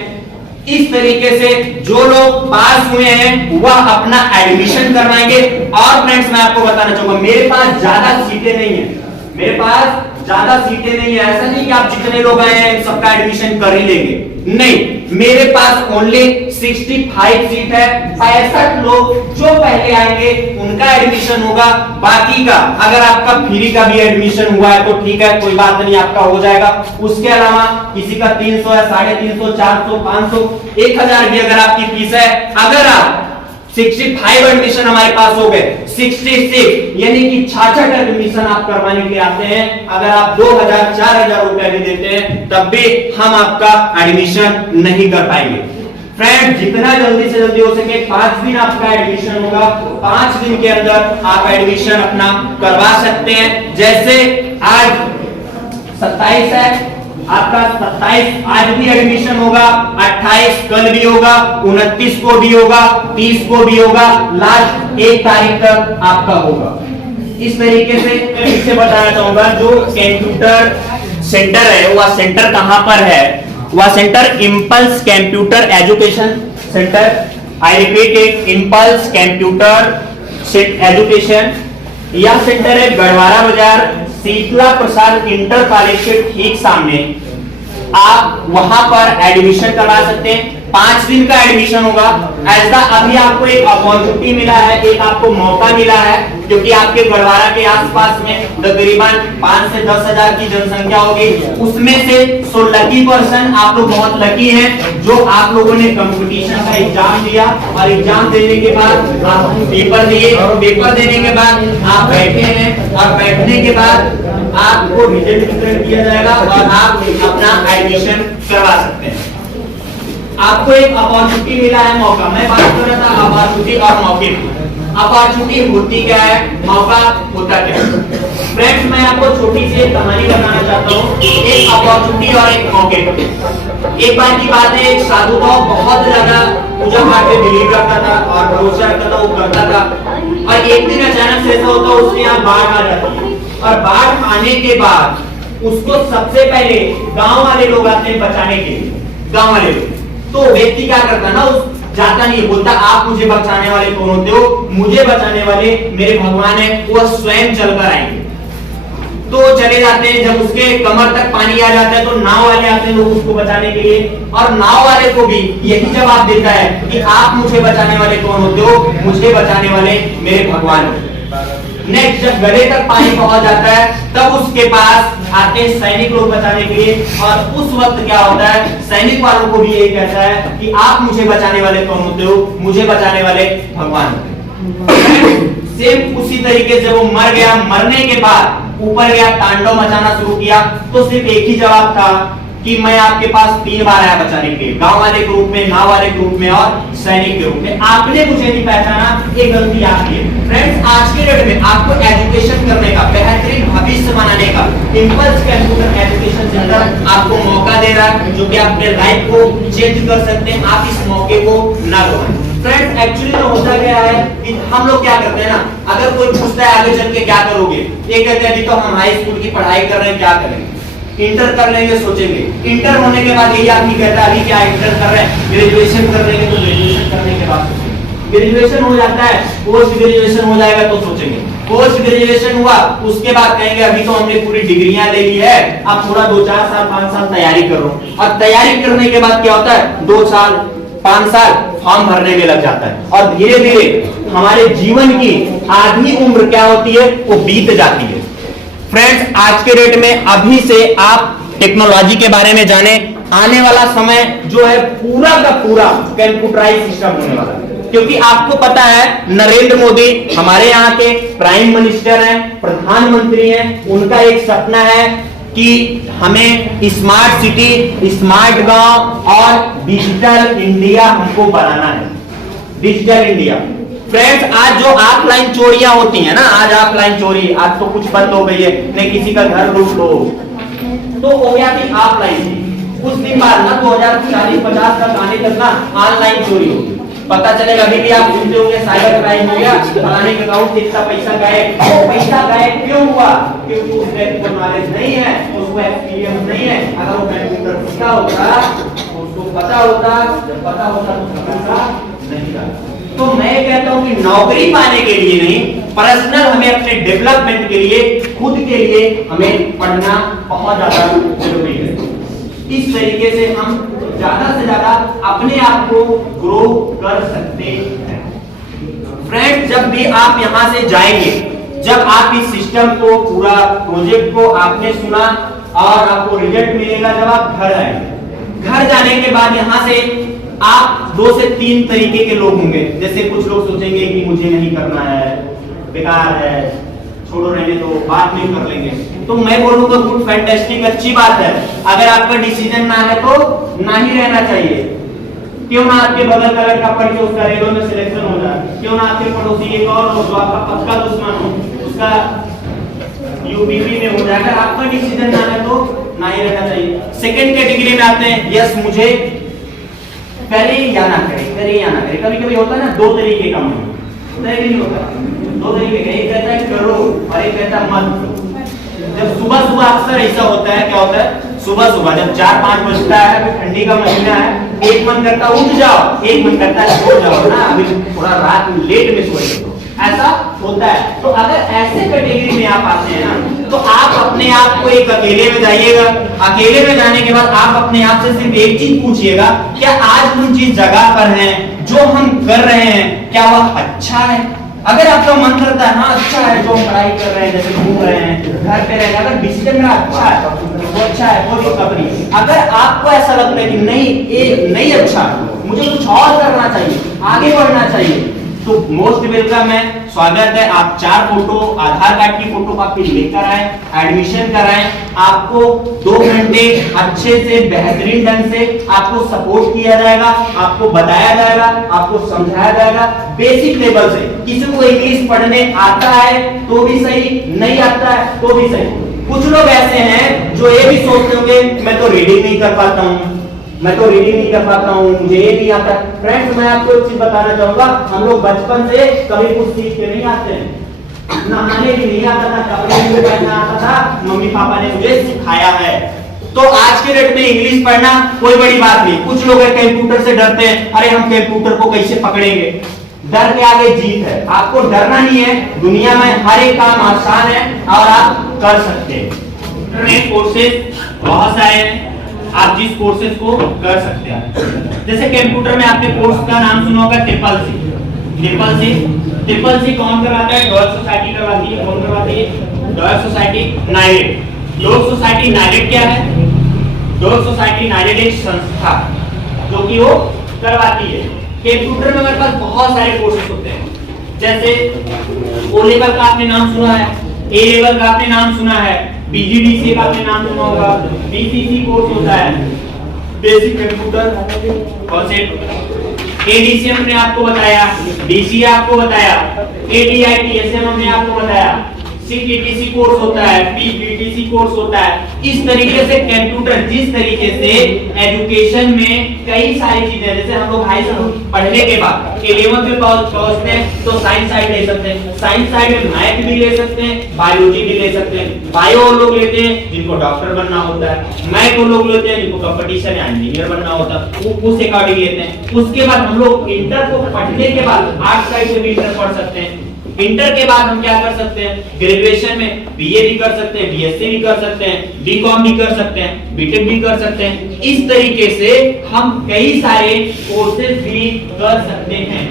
इस तरीके से जो लोग पास हुए हैं वह अपना एडमिशन करवाएंगे। और फ्रेंड्स मैं आपको बताना चाहूंगा, मेरे पास ज्यादा सीटें नहीं है, मेरे पास ज्यादा सीटें नहीं है। ऐसा नहीं कि आप जितने लोग आए हैं सबका एडमिशन कर ही लेंगे, नहीं, मेरे पास ओनली 65 सीट है। 65 लोग जो पहले आएंगे उनका एडमिशन होगा। बाकी का अगर आपका फ्री का भी एडमिशन हुआ है तो ठीक है, कोई बात नहीं, आपका हो जाएगा। उसके अलावा किसी का 300 है, 350, 400, 500, 1000 भी अगर आपकी फीस है, अगर आप 65 एडमिशन हमारे पास हो गए, 66 यानी कि 66 एडमिशन आप करवाने के लिए आते हैं, अगर आप 2000 4000 रुपए भी देते हैं तब भी हम आपका एडमिशन नहीं कर पाएंगे। फ्रेंड जितना जल्दी से जल्दी हो सके 5 दिन आपका एडमिशन होगा, 5 दिन के अंदर आप एडमिशन अपना करवा सकते हैं। जैसे आज 27 है, आपका 27 आज भी एडमिशन होगा, 28 कल भी होगा, 29 को भी होगा, 30 को भी होगा, लास्ट 1 तारीख तक आपका होगा। इस तरीके से इससे बताना चाहूंगा, जो कंप्यूटर सेंटर है वह सेंटर कहां पर है, वह centre impulse computer education centre, I repeat it, impulse computer education. यह सेंटर है गढ़वारा बाजार, शीतला प्रसाद इंटर कॉलेज के ठीक सामने। आप वहां पर एडमिशन करवा सकते हैं। 5 दिन का एडमिशन होगा। ऐसा अभी आपको एक अपॉर्चुनिटी मिला है, एक आपको मौका मिला है, क्योंकि आपके गढ़वारा के आसपास में तकरीबन 5 से 10 हजार की जनसंख्या होगी। उसमें से 16% आप लोग बहुत लकी हैं जो आप लोगों ने कंपटीशन का एग्जाम दिया, और एग्जाम देने के बाद आप पेपर दिए, पेपर देने के बाद आप बैठे हैं, और बैठने के बाद आपको रिजल्ट वितरण किया जाएगा और आप अपना एडमिशन करवा सकते हैं। आपको एक अपॉर्चुनिटी मिला है, मौका। मैं बात कर रहा था अपॉर्चुनिटी और मौके की। अपॉर्चुनिटी होती क्या है, मौका होता क्या है। फ्रेंड्स मैं आपको छोटी सी एक कहानी बताना चाहता हूँ, एक अपॉर्चुनिटी और एक मौके। एक बार की बात है, एक साधु था, बहुत ज्यादा पूजा पाठ में बिलीव रखता था और भरोसा रखता था, वो करता था। और एक दिन अचानक से ऐसा होता, उसके यहाँ बाढ़ आ जाती है, और बाढ़ आने के बाद उसको सबसे पहले गांव वाले लोग आते हैं बचाने के लिए, गांव वाले लोग। तो व्यक्ति क्या करता ना, उस जाता नहीं, बोलता आप मुझे बचाने वाले कौन होते हो, मुझे बचाने वाले मेरे भगवान है, वो स्वयं चलकर आएंगे। तो चले जाते हैं, जब उसके कमर तक पानी आ जाता है तो नाव वाले आते हैं लोग उसको बचाने के लिए, और नाव वाले को भी यही जवाब देता है कि आप मुझे बचाने वाले कौन होते हो, मुझे बचाने वाले मेरे भगवान हो। नेक्स्ट जब गले तक पानी पहुंच जाता है तब उसके पास आते हैं सैनिक लोग बचाने के लिए, और उस वक्त क्या होता है, सैनिक वालों को भी यही कहता है कि आप मुझे बचाने वाले कौन होते हो, मुझे बचाने वाले भगवान होते हैं। सेम उसी तरीके से वो मर गया, मरने के बाद ऊपर गया, तांडव मचाना शुरू किया, तो सिर्फ एक ही जवाब था कि मैं आपके पास 3 बार आया बचाने के लिए, गांव वाले के रूप में, नाव वाले के रूप में और सैनिक के रूप में। आपने मुझे नहीं पहचाना, एक गलती आपकी है। फ्रेंड्स आज के डेट में आपको एजुकेशन करने का, बेहतरीन भविष्य बनाने का इंपल्स कंप्यूटर एजुकेशन सेंटर आपको मौका दे रहा है, जो कि आपके लाइफ को चेंज कर सकते हैं। आप इस मौके को ना गवाएं। फ्रेंड्स एक्चुअली तो होता क्या है कि हम लोग क्या करते हैं ना, अगर कोई पूछता है आगे चल के क्या करोगे, ये कहते हैं अभी तो हम हाई स्कूल की पढ़ाई कर रहे हैं, क्या करेंगे, इंटर कर लेंगे, सोचेंगे। इंटर होने के बाद यही आदमी कहता है अभी क्या इंटर कर रहे हैं, ग्रेजुएशन कर लेंगे, तो ग्रेजुएशन करने के बाद ग्रेजुएशन हो जाता है, पोस्ट ग्रेजुएशन हो जाएगा तो सोचेंगे। पोस्ट ग्रेजुएशन हुआ उसके बाद कहेंगे अभी तो हमने पूरी डिग्रियां ले ली है, अब थोड़ा 2-4 साल 5 साल तैयारी करो। और तैयारी करने के बाद क्या होता है, 2 साल 5 साल फॉर्म भरने में लग जाता है, और धीरे धीरे हमारे जीवन की आधी उम्र क्या होती है, वो बीत जाती है। फ्रेंड्स आज के डेट में अभी से आप टेक्नोलॉजी के बारे में जाने, आने वाला समय जो है पूरा का पूरा कंप्यूटराइज सिस्टम होने वाला है। क्योंकि आपको पता है नरेंद्र मोदी हमारे यहाँ के प्राइम मिनिस्टर हैं, प्रधानमंत्री हैं, उनका एक सपना है कि हमें स्मार्ट सिटी, स्मार्ट गांव और डिजिटल इंडिया हमको बनाना है, डिजिटल इंडिया। फ्रेंड्स आज जो ऑफलाइन चोरियां होती हैं ना, आज ऑफलाइन चोरी, आज तो कुछ बंद हो गई है, नहीं किसी का घर लूट लो, तो हो गया थी ऑफलाइन। कुछ दिन बाद ना 2040-50 तक आने तक ना ऑनलाइन चोरी होगी। पता चलेगा। अभी भी आप सुनते होंगे साइबर क्राइम हो गया, फलाने के अकाउंट से इतना पैसा गायब। वो पैसा गायब क्यों हुआ? क्योंकि उस व्यक्ति को नॉलेज नहीं है, उसको एक्सपीरियंस नहीं है। अगर वो कंप्यूटर सीखा होता, उसको पता होता, जब पता होता तो पैसा नहीं जाता। तो मैं कहता हूं कि नौकरी पाने के लिए नहीं, पर्सनल हमें अपने डेवलपमेंट के लिए, खुद के लिए हमें पढ़ना बहुत ज्यादा जरूरी है। इस तरीके से हम ज्यादा से ज्यादा अपने आप को ग्रो कर सकते हैं। फ्रेंड, जब भी आप यहां से जाएंगे, जब आप इस सिस्टम को, पूरा प्रोजेक्ट को आपने सुना और आपको रिजल्ट मिलेगा जब आप घर आएंगे। घर जाने के बाद यहां से आप 2 से 3 तरीके के लोग होंगे। जैसे कुछ लोग सोचेंगे कि मुझे नहीं करना है, बेकार है, छोड़ो रहने दो, बाद में कर लेंगे। तो मैं बोलूंगा गुड, फैंटास्टिक, अच्छी बात है। अगर आपका डिसीजन ना है तो ना ही रहना चाहिए। क्यों ना आपके बगल का लड़का पढ़ के उसका रेलवे में सिलेक्शन हो जाए, क्यों ना आपके पड़ोसी एक और हो जो आपका पक्का दुश्मन हो, उसका यूपीपी में हो जाए। अगर आपका डिसीजन ना है तो ना ही रहना चाहिए। सेकंड कैटेगरी में आते हैं, यस मुझे करे या ना करे, करे या ना करे। कभी कभी होता है ना, 2 तरीके का मन होता है, नहीं होता? 2 तरीके का, एक कहता है करो और एक कहता है मत करो। जब सुबह सुबह अक्सर ऐसा होता है, क्या होता है, सुबह सुबह जब 4-5 बजता है, अभी ठंडी का महीना है, एक मन करता है उठ जाओ, एक मन करता है सो जाओ ना, अभी थोड़ा रात में लेट में सोए। ऐसा होता है। तो अगर ऐसे कैटेगरी में आप आते हैं ना, तो आप अपने आप को एक अकेले में जाइएगा। अकेले में जाने के बाद आप अपने आप से सिर्फ एक चीज पूछिएगा, क्या आज हम जिस जगह पर हैं, जो हम कर रहे हैं, क्या वह अच्छा है? अगर आपका मन करता है हाँ अच्छा है, जो हम पढ़ाई कर रहे हैं, जैसे घूम रहे हैं, घर पे रहना, अगर डिसीजन मेरा अच्छा है वो अच्छा है, कोई दिक्कत नहीं। अगर आपको ऐसा लगता है कि नहीं ये नहीं अच्छा, मुझे कुछ और करना चाहिए, आगे बढ़ना चाहिए, तो मोस्ट वेलकम है, स्वागत है। आप 4 फोटो, आधार कार्ड की फोटो कॉपी लेकर आए, एडमिशन कराएं। आपको 2 घंटे अच्छे से, बेहतरीन ढंग से आपको सपोर्ट किया जाएगा, आपको बताया जाएगा, आपको समझाया जाएगा बेसिक लेवल से। किसी को इंग्लिश पढ़ने आता है तो भी सही, नहीं आता है तो भी सही। कुछ लोग ऐसे हैं जो ये भी सोचते होंगे मैं तो रीडिंग नहीं कर पाता हूँ, मैं तो रीडिंग नहीं कर पाता हूँ, मुझे ये नहीं आता। फ्रेंड्स, मैं आपको एक चीज बताना चाहूंगा, हम लोग बचपन से कभी कुछ सीख के नहीं आते हैं। नहाने भी नहीं आता था, कपड़े भी पहनना आता था, मम्मी पापा ने मुझे सिखाया है। तो आज के डेट में इंग्लिश पढ़ना कोई बड़ी बात नहीं। कुछ लोग कंप्यूटर से डरते हैं, अरे हम कंप्यूटर को कैसे पकड़ेंगे? डर के आगे जीत है। आपको डरना नहीं है, दुनिया में हर एक काम आसान है और आप कर सकते हैं। इंटरनेट कोर्सेज बहुत सारे हैं, आप जिस कोर्सेज को कर सकते हैं। जैसे कंप्यूटर में आपने कोर्स का नाम सुना होगा ट्रिपल सी। ट्रिपल सी कौन करवाता है? डॉयल सोसाइटी करवाती है। कौन करवाती है? डॉयल सोसाइटी नाइलेट। डॉयल सोसाइटी नाइलेट क्या है? डॉयल सोसाइटी नाइलेट एक संस्था जो कि वो करवाती है। कंप्यूटर में हमारे पास बहुत सारे कोर्सेज होते हैं। जैसे ओ लेवल का आपने नाम सुना है, ए लेवल का आपने नाम सुना है, बीजीडीसी का आपने नाम सुना होगा, बीसीसी कोर्स होता है, बेसिक कंप्यूटर कॉन्सेप्ट। एडीसी हमने आपको बताया, डीसी आपको बताया, एडीआईटीएसएम हमने आपको बताया, सीटीटीसी कोर्स होता है, पीबीटीसी कोर्स होता है। इस तरीके से कंप्यूटर, जिस तरीके से एजुकेशन में कई सारी चीजें, जैसे हम लोग हाई स्कूल पढ़ने के बाद 11th में पहुंचते हैं तो साइंस साइड ले सकते हैं। साइंस साइड में मैथ भी ले सकते हैं, बायोलॉजी भी ले सकते हैं। बायो वो लोग लेते हैं जिनको डॉक्टर बनना होता है, मैथ वो लोग लेते हैं जिनको कंपटीशन या इंजीनियर बनना होता है, वो उस अकॉर्डिंग लेते हैं। उसके बाद हम लोग इंटर को पढ़ने के बाद आर्ट्स साइड से भी इंटर पढ़ सकते हैं। इंटर के बाद हम क्या कर सकते हैं? ग्रेजुएशन में बीए भी कर सकते हैं, बीएससी भी कर सकते हैं, बीकॉम भी कर सकते हैं, बीटेक भी कर सकते हैं। इस तरीके से हम कई सारे कोर्सेज भी कर सकते हैं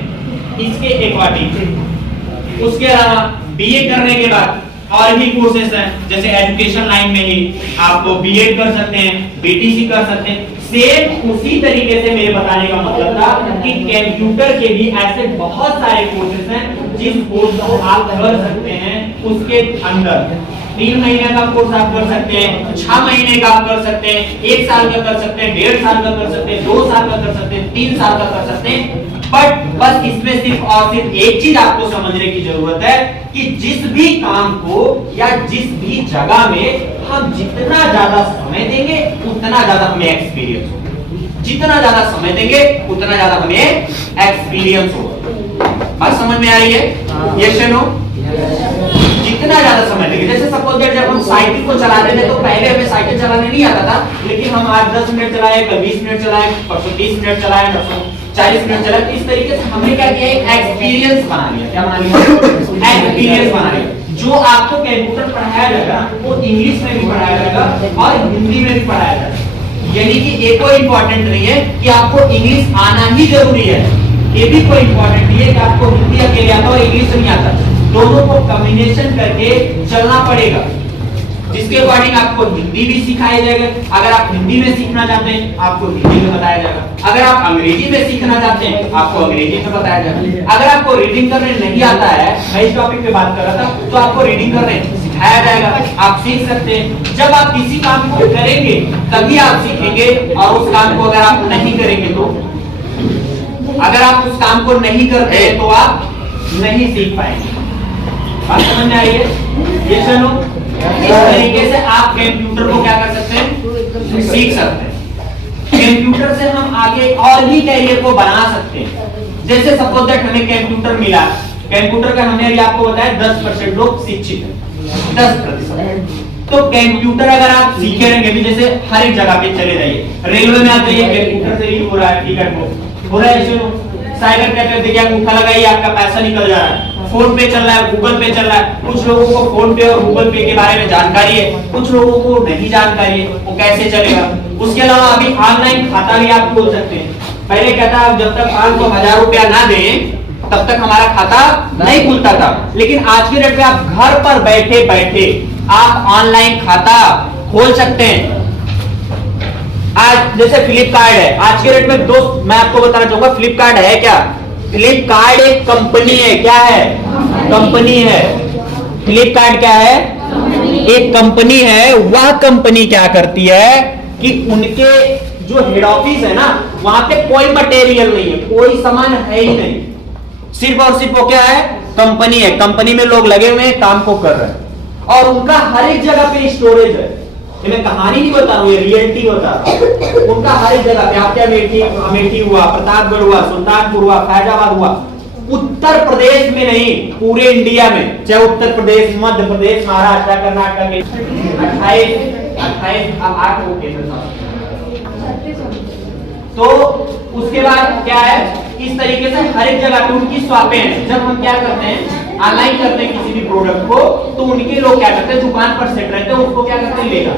इसके अकॉर्डिंग। उसके अलावा बीए करने के बाद और भी कोर्सेज हैं, जैसे एजुकेशन लाइन में ही आप बीएड कर सकते हैं, बीटीसी कर सकते हैं। सेम उसी तरीके से मेरे बताने का मतलब था कि कंप्यूटर के भी ऐसे बहुत सारे कोर्सेज हैं जिस कोर्स को आप कर सकते हैं। उसके अंदर 3 महीने का कोर्स आप कर सकते हैं, 6 महीने का आप कर सकते हैं, 1 साल का कर सकते हैं, 1.5 साल का कर सकते हैं, 2 साल का कर सकते हैं, 3 साल का कर सकते हैं। बट बस इसमें सिर्फ और सिर्फ एक चीज आपको समझने की जरूरत है कि जिस भी काम को या जिस भी जगह में हम जितना ज्यादा समय देंगे उतना ज्यादा हमें एक्सपीरियंस होगा। जितना ज्यादा समय देंगे उतना ज्यादा हमें एक्सपीरियंस होगा। बात समझ में आ रही है? यस या नो? जितना ज्यादा समय देंगे, जैसे सपोज दैट जब हम साइकिल को चलाते थे तो पहले हमें साइकिल चलाने नहीं आता था, लेकिन हम आज 10 मिनट चलाए, कल 20 मिनट चलाए, परसों 30 मिनट चलाए, परसों 40 मिनट चलाए, तो इस तरीके से हमने क्या किया, एक एक्सपीरियंस बना लिया। क्या बना लिया? एक्सपीरियंस बना लिया। जो आपको कंप्यूटर पढ़ाया जाएगा वो इंग्लिश में भी पढ़ाया जाएगा और हिंदी में भी पढ़ाया जाएगा। यानी कि एक कोई इंपॉर्टेंट नहीं है कि आपको इंग्लिश आना ही जरूरी है, ये भी कोई इंपॉर्टेंट नहीं है कि आपको हिंदी अकेले आता और इंग्लिश नहीं आता। दोनों को कॉम्बिनेशन करके चलना पड़ेगा, जिसके अकॉर्डिंग आपको हिंदी भी सिखाया जाएगा। अगर आप हिंदी में सीखना चाहते हैं आपको हिंदी में बताया जाएगा, अगर आप अंग्रेजी में सीखना चाहते हैं आपको अंग्रेजी में बताया जाएगा। अगर आपको रीडिंग करने नहीं आता है, मैं इस टॉपिक पे बात कर रहा था, तो आपको रीडिंग करने सिखाया जाएगा, आप सीख सकते हैं। जब आप किसी काम को करेंगे तभी आप सीखेंगे, और उस काम को अगर आप नहीं करेंगे तो, अगर आप उस काम को नहीं करते तो आप नहीं सीख पाएंगे। बात समझ में आई है? ये चलो इस तरीके से आप कंप्यूटर को क्या कर सकते हैं, सीख सकते हैं। कंप्यूटर से हम आगे और भी कैरियर को बना सकते हैं। जैसे सपोज दैट हमें कंप्यूटर मिला, कंप्यूटर का हमने अभी आपको बताया 10% लोग शिक्षित हैं, 10%। तो कंप्यूटर अगर आप सीखे रहेंगे भी, जैसे हर एक जगह पे चले जाइए, रेलवे में आप जाइए कंप्यूटर से ही हो रहा है, टिकट हो रहा है, साइबर कैफे देखिए अंगूठा लगाइए आपका पैसा निकल जा रहा है, फोन पे चल रहा है, गूगल पे चल रहा है। कुछ लोगों को फोन पे और गूगल पे के बारे में जानकारी है, कुछ लोगों को नहीं जानकारी है, वो कैसे चलेगा। उसके अलावा अभी ऑनलाइन खाता भी आप खोल सकते हैं। पहले क्या था, जब तक आपको 1000 रुपया ना दें तब तक हमारा खाता नहीं खुलता था, लेकिन आज के डेट में आप घर पर बैठे बैठे आप ऑनलाइन खाता खोल सकते हैं। आज जैसे फ्लिपकार्ट है, आज के डेट में दोस्त मैं आपको बताना चाहूंगा, फ्लिपकार्ट है क्या? फ्लिपकार्ट एक कंपनी है। क्या है? कंपनी है। फ्लिपकार्ट क्या है? एक कंपनी है। वह कंपनी क्या करती है कि उनके जो हेड ऑफिस है ना, वहां पे कोई मटेरियल नहीं है, कोई सामान है ही नहीं, सिर्फ और सिर्फ वो क्या है, कंपनी है। कंपनी में लोग लगे हुए हैं, काम को कर रहे हैं, और उनका हर एक जगह पे स्टोरेज है। ये मैं कहानी नहीं बता रहा हूँ, ये रियलिटी बता रहा हूँ। उनका हर एक जगह पे, आप क्या अमेठी हुआ, प्रतापगढ़ हुआ, सुल्तानपुर हुआ, फैजाबाद हुआ, उत्तर प्रदेश में नहीं पूरे इंडिया में, चाहे उत्तर प्रदेश, मध्य प्रदेश, महाराष्ट्र, कर्नाटक के 28 8 लोकेशन। तो उसके बाद क्या है, इस तरीके से हर एक जगह पे उनकी शॉपें हैं। जब हम क्या करते हैं, ऑनलाइन करते हैं किसी भी प्रोडक्ट को, तो उनके लोग क्या करते हैं, दुकान पर सेट रहते हैं, उसको क्या करते हैं, लेगा।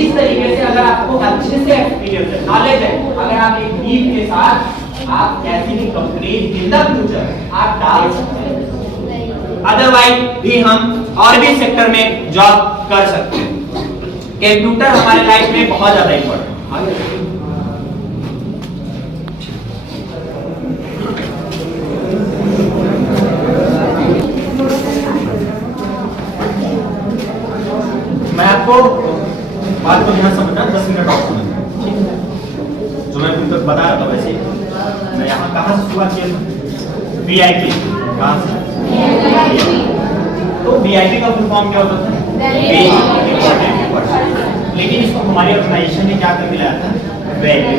इस तरीके से अगर आपको अच्छे से एक्सपीरियंस है, नॉलेज है, अगर आप एक टीम के साथ आप ऐसी भी कंपनी इन द फ्यूचर आप डाल सकते हैं। अदरवाइज भी हम और भी सेक्टर में जॉब कर सकते हैं। कंप्यूटर हमारे लाइफ में बहुत ज्यादा इंपॉर्टेंट है। मैं आपको बात को ध्यान समझना, 10 मिनट और समझना, ठीक है? जो मैं अभी तक बता रहा था वैसे मैं यहाँ कहाँ से शुरुआत किया था, VIP। कहाँ से? तो VIP का फुल फॉर्म क्या होता था? लेकिन इसको हमारी ऑर्गेनाइजेशन ने क्या कर दिलाया था, वैल्यू।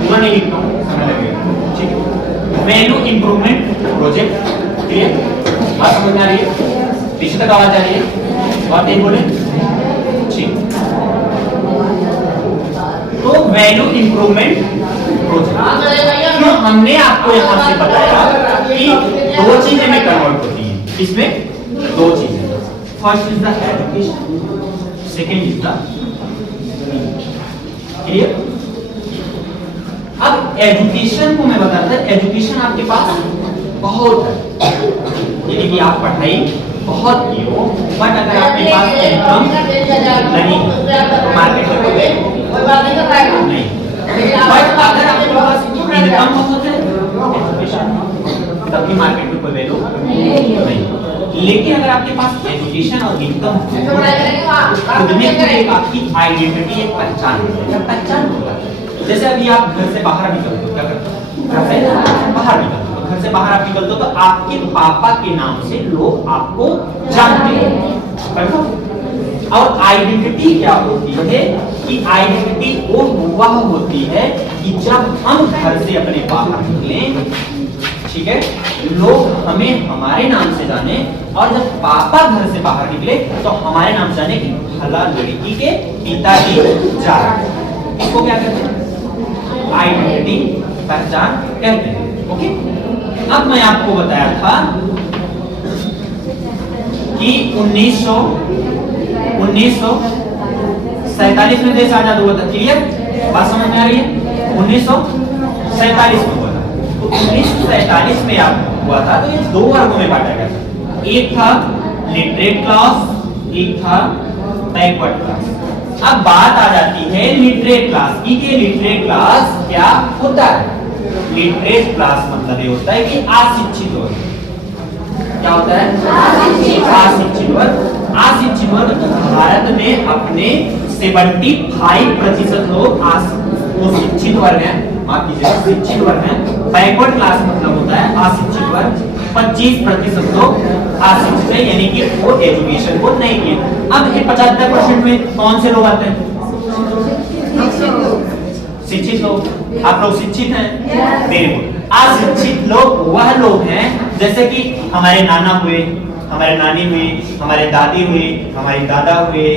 पूरा नहीं लिखता हूँ, समय लगेगा, ठीक है? Value improvement project, clear? बात समझ में आ रही है? पीछे तक आवाज आ रही है? बात नहीं बोले, ठीक। तो वैल्यू इंप्रूवमेंट प्रोजेक्ट, तो हमने आपको यहां से बताया कि दो चीजें में कन्वर्ट होती हैं। इसमें दो चीजें, first is the education, second is the, clear? अब एजुकेशन को मैं बताता हूं, एजुकेशन आपके पास बहुत है, यानी कि आप पढ़ाई बहुत की हो, बट अगर आपके पास इनकम नहीं, मार्केट में कोई नहीं, बट अगर आपके पास इनकम बहुत है, एजुकेशन, तभी मार्केट में कोई वैल्यू नहीं। लेकिन अगर आपके पास एजुकेशन और इनकम खुद में क्या एक आपकी आइडेंटिटी, एक पहचान होगा। जैसे अभी आप घर से बाहर निकलते हो, क्या करते हो, घर से बाहर निकलते हो, घर से बाहर आप निकलते हो तो आपके पापा के नाम से लोग आपको जानते हैं, और आइडेंटिटी क्या होती है कि आइडेंटिटी वह होती है कि जब हम घर से अपने बाहर निकलें, ठीक है, लोग हमें हमारे नाम से जाने, और जब पापा घर से बाहर निकले तो हमारे नाम से जाने कि भला लड़की के पिताजी जा रहे हैं। इसको क्या कहते हैं? आइडेंटिटी, पहचान कहते हैं। ओके, अब मैं आपको बताया था कि 1947 में देश आजाद हुआ था। क्लियर? बात समझ में आ रही है? 1947 में हुआ था। तो 1947 में आप हुआ था तो ये दो वर्गों में बांटा गया था। एक था लिटरेट क्लास, एक था बैकवर्ड क्लास। अब बात आ जाती है लिटरेट क्लास की कि लिटरेट क्लास क्या होता है। लिटरेट क्लास मतलब ये होता है कि अशिक्षित वर्ग। क्या होता है? अशिक्षित वर्ग। अशिक्षित वर्ग भारत में अपने 75% लोग वो शिक्षित वर्ग है, माफ कीजिएगा, शिक्षित वर्ग है। बैकवर्ड क्लास मतलब होता है अशिक्षित वर्ग। 25% लोग अशिक्षित है, यानी कि वो एजुकेशन को नहीं किए। अब ये 75% में कौन से लोग आते हैं? शिक्षित लोग। आप लोग शिक्षित हैं? Very good. अशिक्षित लोग वह लोग हैं जैसे कि हमारे नाना हुए, हमारे नानी हुई, हमारे दादी हुई, हमारे दादा हुए,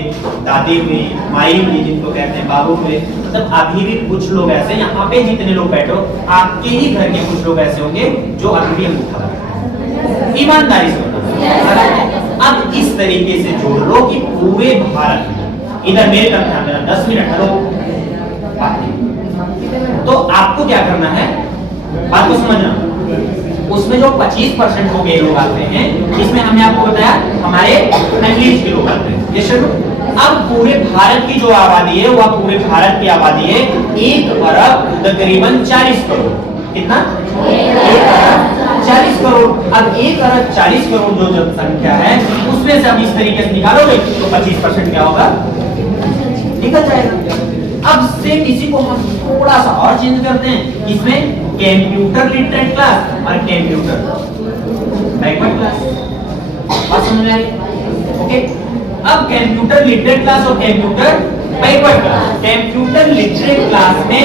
दादी हुई, माई हुई, जिनको कहते हैं बाबू हुए। मतलब अभी भी कुछ लोग ऐसे, यहाँ पे जितने लोग बैठो आपके ही घर के कुछ लोग ऐसे होंगे जो अभी भी अंगूठा लगाते हैं। ईमानदारी से बताओ। अब इस तरीके से जोड़ लो कि पूरे भारत में, इधर मेरे तरफ ध्यान देना, 10 मिनट हेलो, तो आपको क्या करना है, बात को समझना। उसमें जो 25% हो गए लोग आते हैं, इसमें हमने आपको बताया हमारे फैमिलीज के लोग आते हैं। ये शुरू। अब पूरे भारत की जो आबादी है, वह पूरे भारत की आबादी है 1 अरब तकरीबन 40 करोड़। कितना? 1 अरब 40 करोड़। अब 1 अरब 40 करोड़ जो जनसंख्या है, उसमें से हम इस तरीके से निकालोगे तो 25% क्या होगा? निकल जाएगा। अब से इसी को हम थोड़ा सा और चेंज करते हैं। इसमें कंप्यूटर लिटरेट क्लास और कंप्यूटर बैकवर्ड क्लास। बात समझ में आ रही? ओके, अब कंप्यूटर लिटरेट क्लास और computer backward class. Computer literate class में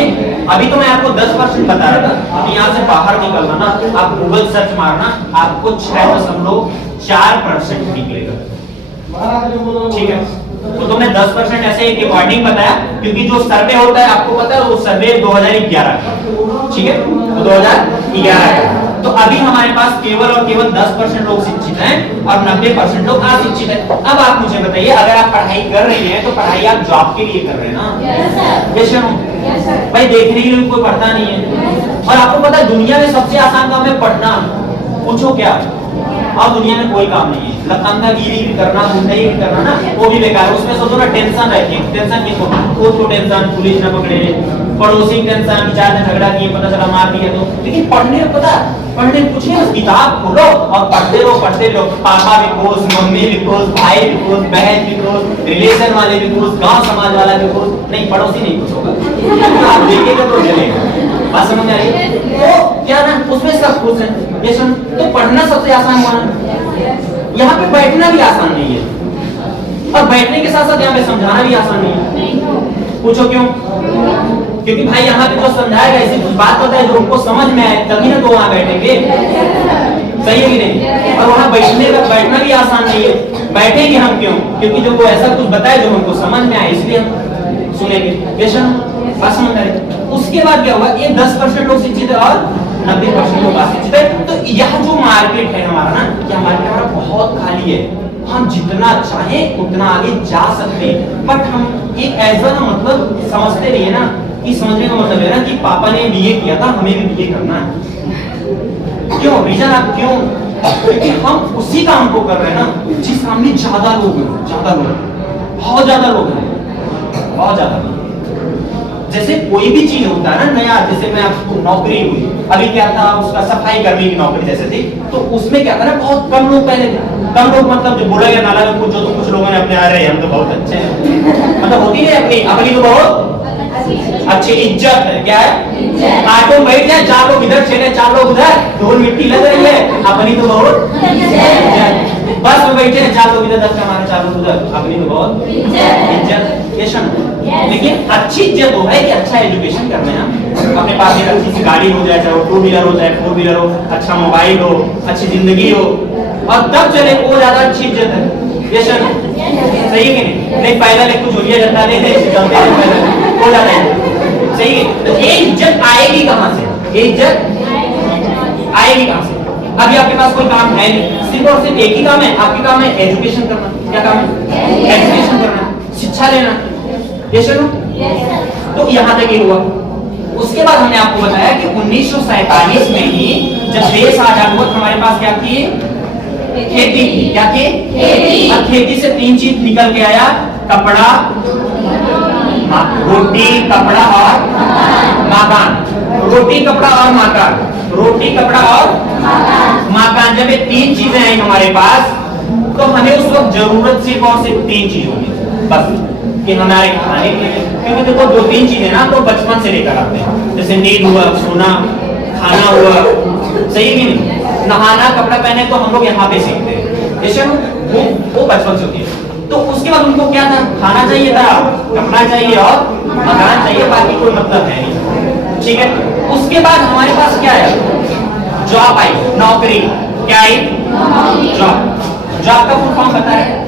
अभी तो मैं आपको 10% बता रहा था। अभी यहाँ से बाहर निकलना ना, आप गूगल सर्च मारना, आपको 6.4% निकलेगा। ठीक है, तो मैं 10% ऐसे एक अकॉर्डिंग बताया, क्योंकि जो सर्वे होता है आपको पता है, वो सर्वे 2011 का, ठीक है, तो 2011 का। तो अभी हमारे पास केवल और केवल 10% लोग शिक्षित हैं और 90% लोग अशिक्षित हैं। अब आप मुझे बताइए, अगर आप पढ़ाई कर रही हैं तो पढ़ाई आप जॉब के लिए कर रहे हैं ना? Yes sir. भाई देखने के लिए कोई पढ़ता नहीं है, और आपको पता है दुनिया में सबसे आसान काम है पढ़ना। पूछो क्या? और दुनिया में कोई काम नहीं है। लखनदागिरी भी करना, गुंडाई भी करना ना, वो भी बेकार है। उसमें सोचो ना, टेंशन रहती है। टेंशन किसको? खुद को टेंशन, पुलिस न पकड़े, पड़ोसी टेंशन, चार ने झगड़ा किए, पता चला मार दिया तो। लेकिन पढ़ने में पता, पढ़ने कुछ नहीं, बस किताब खोलो और पढ़ते रहो, पढ़ते रहो। पापा भी खुश, मम्मी भी खुश, भाई भी खुश, बहन भी खुश, रिलेशन वाले भी खुश, गांव समाज वाला भी खुश। नहीं, पड़ोसी नहीं खुश होगा। आप देखेंगे तो चलेगा। बात समझ आ रही है? तो क्या ना, उसमें सब खुश है। ये सुन, तो पढ़ना सबसे आसान हुआ ना। यहाँ पे बैठना भी आसान नहीं है, और बैठने के साथ साथ यहाँ पे समझाना भी आसान नहीं है। पूछो क्यों? क्योंकि भाई यहाँ पे जो समझाएगा ऐसी कुछ बात होता है जो उनको समझ में आए, तभी ना तो वहाँ बैठेंगे। सही है कि नहीं? और वहाँ बैठना भी आसान नहीं है। बैठेंगे हम क्यों? क्योंकि जो वो ऐसा कुछ बताए जो हमको समझ में आए, इसलिए हम सुनेंगे। बात समझ आ रही? उसके बाद क्या हुआ? ये 10% लोग शिक्षित है और 90% लोग अशिक्षित है। तो यह जो मार्केट है हमारा ना, यह मार्केट हमारा बहुत खाली है। हम जितना चाहें उतना आगे जा सकते हैं, बट हम एक ऐसा ना मतलब समझते नहीं है ना, कि समझने का मतलब है ना कि पापा ने बीए किया था, हमें भी बीए करना है। क्यों? रीजन आप क्यों? क्योंकि हम उसी काम को कर रहे हैं ना जिस काम में ज्यादा लोग हैं, बहुत ज्यादा लोग हैं, बहुत ज्यादा। जैसे कोई भी चीज होता है ना नया, जैसे मैं आपको नौकरी हुई, अभी क्या था, उसका सफाई कर्मी की नौकरी जैसे थी, तो उसमें क्या था ना, बहुत कम लोग पहले, कम लोग मतलब जो बोला या नाला में कुछ, जो तो कुछ लोगों ने अपने आ रहे हैं, हम तो बहुत अच्छे हैं, मतलब होती है अपनी अपनी तो बहुत अच्छी इज्जत है। क्या है? ऑटो में बैठ जाए, 4 लोग इधर चले, 4 लोग उधर, धूल मिट्टी लग रही है, अपनी तो बहुत बस में बैठे हैं, चार लोग इधर 10 कमाने, चार लोग उधर, अपनी तो बहुत इज्जत, ये शर्म। लेकिन अच्छी इज्जत हो है कि अच्छा एजुकेशन करना है, अपने पास एक अच्छी सी गाड़ी हो जाए, चाहे वो 2 व्हीलर हो, चाहे 4 व्हीलर हो, अच्छा मोबाइल हो, अच्छी जिंदगी हो, और तब चले, वो ज्यादा अच्छी इज्जत है, ये शर्म। सही है कि नहीं? पहला ले कुछ झोलिया जता ले हो जाता है, सही है? तो ये इज्जत आएगी कहां से? ये इज्जत आएगी कहां से? अभी आपके पास कोई काम है नहीं, सिर्फ और सिर्फ एक ही काम है, आपके काम है एजुकेशन करना। क्या काम है? एजुकेशन करना, शिक्षा लेना, ये सुनो। तो यहाँ तक ये हुआ। उसके बाद हमने आपको बताया कि 1947 में ही जब देश आजाद हुआ, हमारे पास क्या थी? खेती। क्या थी? खेती। और खेती से 3 चीज निकल के आया, कपड़ा, रोटी, कपड़ा और मकान। रोटी, कपड़ा और मकान। रोटी, कपड़ा और मकान। जब ये 3 चीजें आई हमारे पास, तो हमें उस वक्त जरूरत सिर्फ और सिर्फ 3 चीजों की बस, कि हमारे खाने के लिए, क्योंकि देखो 2-3 चीजें ना तो बचपन से लेकर आते हैं, जैसे नींद हुआ, सोना, खाना हुआ, सही है कि नहीं? नहाना, कपड़ा पहने तो हम लोग यहाँ पे सीखते हैं, जैसे वो बचपन से होती है। तो उसके बाद उनको क्या था? खाना चाहिए था, कपड़ा चाहिए और मकान चाहिए, बाकी कोई मतलब है नहीं, ठीक है? उसके बाद हमारे पास क्या है? जॉब आई, नौकरी। क्या आई? जॉब। जॉब का फुल फॉर्म पता है?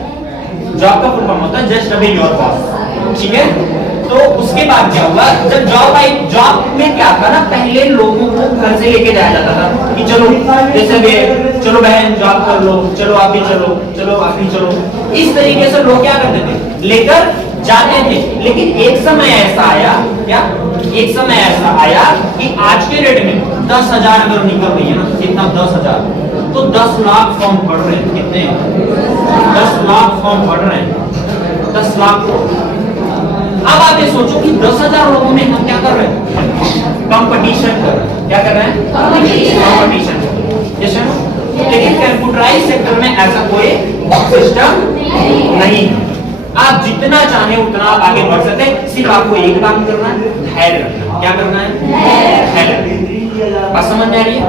जॉब का फुल फॉर्म होता है जस्ट अबे योर बॉस, ठीक है? तो उसके बाद क्या हुआ? जब जॉब आई, जॉब में क्या था ना, पहले लोगों को घर से लेके जाया जाता था कि चलो, जैसे कि चलो बहन जॉब कर लो, चलो आप भी चलो, चलो आप भी चलो, इस तरीके से लोग क्या करते थे? लेकर जाते थे। लेकिन एक समय ऐसा आया, क्या? एक समय ऐसा आया कि आज के रेट में 10,000 अगर निकल रही है ना, कितना? 10,000, तो 10 लाख फॉर्म पढ़ रहे हैं। कितने? 10 लाख फॉर्म पढ़ रहे हैं, 10 लाख। अब आप ये सोचो कि 10,000 लोगों में हम क्या कर रहे हैं? कंपटीशन कर रहे हैं। क्या कर रहे हैं? कंपटीशन। जैसे लेकिन कंप्यूटराइज सेक्टर में ऐसा कोई सिस्टम नहीं है। आप जितना चाहे उतना आप आगे बढ़ सकते हैं, सिर्फ आपको एक काम करना है, धैर्य रखना। क्या करना है? धैर्य। बात समझ में आ रही है?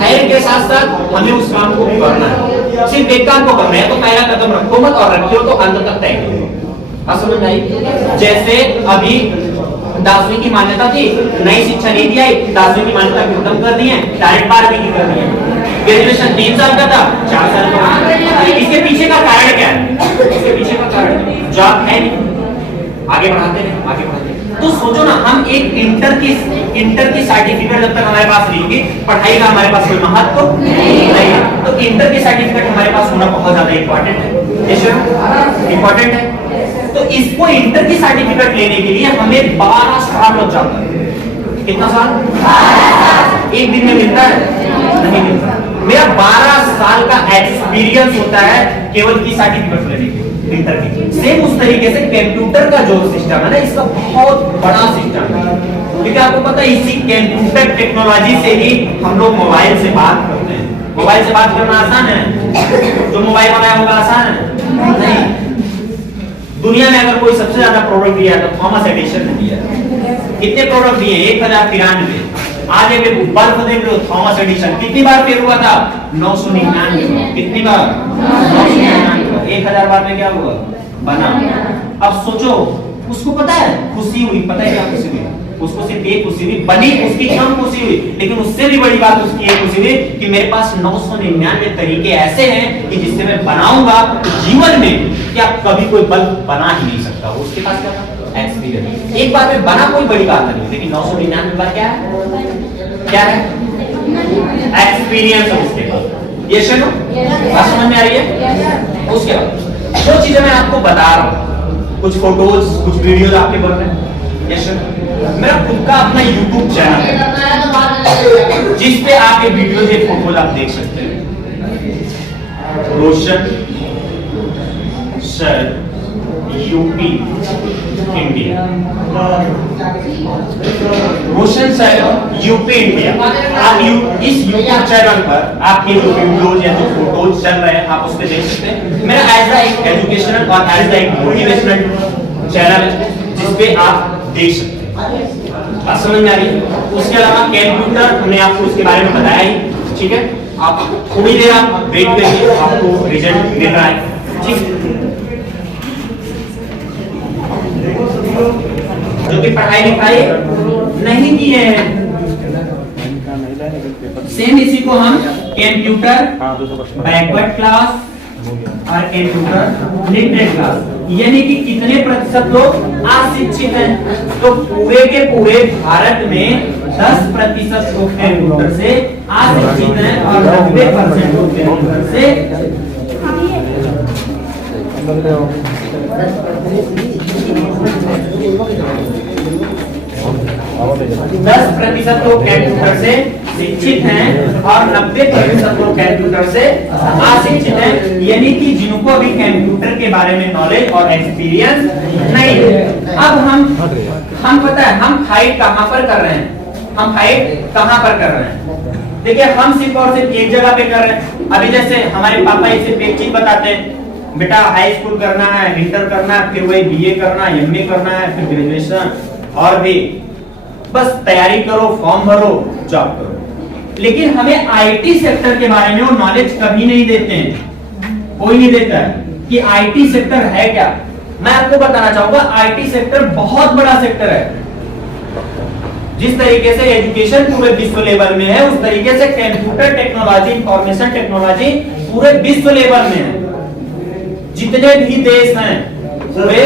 धैर्य के साथ साथ हमें उस काम को करना है। सिर्फ एक काम को करना है तो पहला कदम रखो मत, और रखियो तो अंत तक तय करो। बात समझ में आई? जैसे अभी 10वीं की मान्यता थी, नई शिक्षा नीति आई, 10वीं की मान्यता खत्म कर दी है, डायरेक्ट 12वीं की कर दी है। ग्रेजुएशन 3 साल का था, 4 साल का। इसके पीछे का कारण क्या है? इसके पीछे का कारण जॉब है नहीं, आगे बढ़ाते हैं, आगे बढ़ाते हैं। तो सोचो ना, हम एक इंटर की सर्टिफिकेट जब तक हमारे पास नहीं होगी, पढ़ाई का हमारे पास कोई महत्व नहीं है। तो इंटर की सर्टिफिकेट हमारे पास होना बहुत ज्यादा इंपॉर्टेंट है, इंपॉर्टेंट है। तो इसको इंटर की सर्टिफिकेट लेने के लिए हमें 12 साल लग जाता है। कितना साल? एक दिन में मिलता है? नहीं मिलता। मेरा 12 साल का एक्सपीरियंस होता है केवल की सर्टिफिकेट लेने के इंटर की। सेम उस तरीके से कंप्यूटर का जो सिस्टम है ना, इसका बहुत बड़ा सिस्टम है, क्योंकि आपको पता है इसी कंप्यूटर टेक्नोलॉजी से ही हम लोग मोबाइल से बात करते हैं। मोबाइल से बात करना आसान है? जो मोबाइल बनाया होगा आसान है? नहीं। दुनिया में अगर कोई सबसे ज्यादा प्रोडक्ट दिया है तो थॉमस एडिसन ने दिया है। कितने प्रोडक्ट दिए? 1093। आज एक बल्ब देख लो, थॉमस एडिसन कितनी बार फेल हुआ था? 999। कितनी बार? 999। 1000 बार में क्या हुआ? बना। अब सोचो, उसको पता है खुशी हुई, पता है क्या खुशी हुई? उसको सिर्फ एक खुशी हुई, बनी उसकी कम खुशी हुई, लेकिन उससे भी बड़ी बात उसकी एक खुशी हुई कि मेरे पास 999 तरीके ऐसे हैं कि जिससे मैं बनाऊंगा जीवन में क्या कभी कोई बल्ब बना ही नहीं सकता। उसके पास क्या था? एक्सपीरियंस। एक बार में बना कोई बड़ी बात नहीं, लेकिन 999 बार क्या है? क्या है? एक्सपीरियंस है उसके पास। ये सुनो, बात समझ में आ रही है? उसके बाद जो चीजें मैं आपको बता रहा हूँ, कुछ फोटोज, कुछ वीडियोज आपके बन रहे हैं। ये सुनो, मेरा खुद का अपना YouTube चैनल है जिस पे आप ये वीडियो ये फोटोज आप देख सकते हैं। रोशन सर यूपी इंडिया, रोशन सर यूपी इंडिया। आप इस यूट्यूब चैनल पर आपके जो वीडियोज या जो फोटोज चल रहे हैं आप उस पर देख सकते हैं। मेरा एज एक एजुकेशनल और एज एक मोटिवेशनल चैनल है जिसपे आप देख सकते हैं। समझ में आ रही है? उसके अलावा कंप्यूटर हमने आपको उसके बारे में बताया ही, ठीक है? आप थोड़ी देर आप वेट करिए, आपको रिजल्ट मिल रहा है। ठीक, जो कि पढ़ाई लिखाई नहीं की है, सेम इसी को हम कंप्यूटर बैकवर्ड क्लास और कंप्यूटर लिमिटेड क्लास, यानी कि कितने प्रतिशत लोग अशिक्षित हैं, तो पूरे के पूरे भारत में 10% लोग कंप्यूटर से अशिक्षित हैं और 90% लोग कंप्यूटर से 10% लोग कंप्यूटर से शिक्षित हैं और 90% लोग कंप्यूटर से अशिक्षित हैं, यानी कि जिनको अभी कंप्यूटर के बारे में नॉलेज और एक्सपीरियंस नहीं है। अब हम पता है हम फाइट कहां पर कर रहे हैं, हम फाइट कहां पर कर रहे हैं। देखिए हम सिर्फ और सिर्फ एक जगह पे कर रहे हैं। अभी जैसे हमारे पापा इसे एक चीज बताते हैं, बेटा हाई स्कूल करना है, इंटर करना है, फिर वही बीए करना है, एमए करना है, फिर ग्रेजुएशन, और भी बस तैयारी करो, फॉर्म भरो, जॉब करो। लेकिन हमें आईटी सेक्टर के बारे में वो नॉलेज कभी नहीं देते हैं, कोई नहीं देता है कि आईटी सेक्टर है क्या। मैं आपको बताना चाहूंगा आईटी सेक्टर बहुत बड़ा सेक्टर है। जिस तरीके से एजुकेशन पूरे विश्व लेवल में है, उस तरीके से कंप्यूटर टेक्नोलॉजी, इंफॉर्मेशन टेक्नोलॉजी पूरे विश्व लेवल में है। जितने भी देश हैं पूरे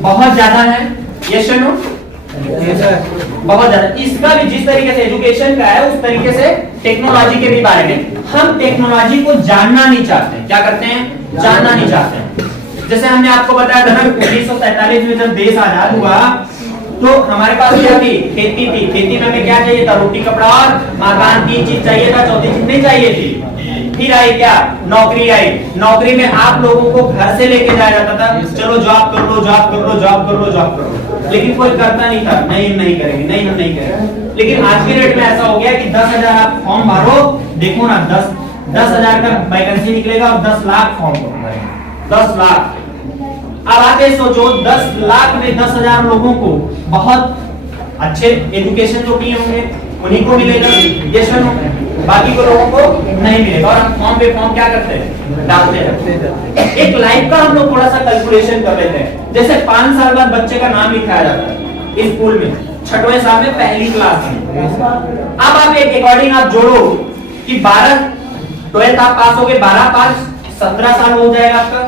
बहुत ज्यादा है, यस नो, बहुत ज्यादा। इसका भी जिस तरीके से एजुकेशन का है, उस तरीके से टेक्नोलॉजी के भी बारे में हम टेक्नोलॉजी को जानना नहीं चाहते। क्या करते हैं? जानना नहीं चाहते। जैसे हमने आपको बताया था ना 1947 में जब देश आजाद हुआ तो हमारे पास क्या थी? खेती थी। खेती में हमें क्या चाहिए था? रोटी, कपड़ा और मकान। 3 चीज चाहिए था, चौथी चीज नहीं चाहिए थी। फिर आई क्या? नौकरी आई। नौकरी में आप लोगों को घर से लेके जाया जाता था, चलो जॉब कर लो, जॉब कर लो, जॉब कर लो, जॉब कर लो। लेकिन कोई करता नहीं था, नहीं हम नहीं करेंगे, नहीं हम नहीं करेंगे। लेकिन आज के डेट में ऐसा हो गया कि 10,000 आप फॉर्म भरो, देखो ना 10,000 का वैकेंसी निकलेगा और 10 लाख फॉर्म भरेंगे, 10 लाख। अब आप ये सोचो 10 लाख में 10,000 लोगों को बहुत अच्छे एजुकेशन जो किए होंगे उन्हीं को मिलेगा, ये सुनो, बाकी को लोगों को नहीं मिलेगा। और हम फॉर्म पे फॉर्म क्या करते हैं? डालते हैं। एक लाइफ का हम लोग थोड़ा सा कैलकुलेशन कर लेते हैं। जैसे 5 साल बाद बच्चे का नाम लिखाया जाता है इस स्कूल में, 6वें साल में पहली क्लास में। अब आप एक अकॉर्डिंग आप जोड़ो कि 12 आप पास हो गए, 12 पास 17 साल हो जाएगा आपका।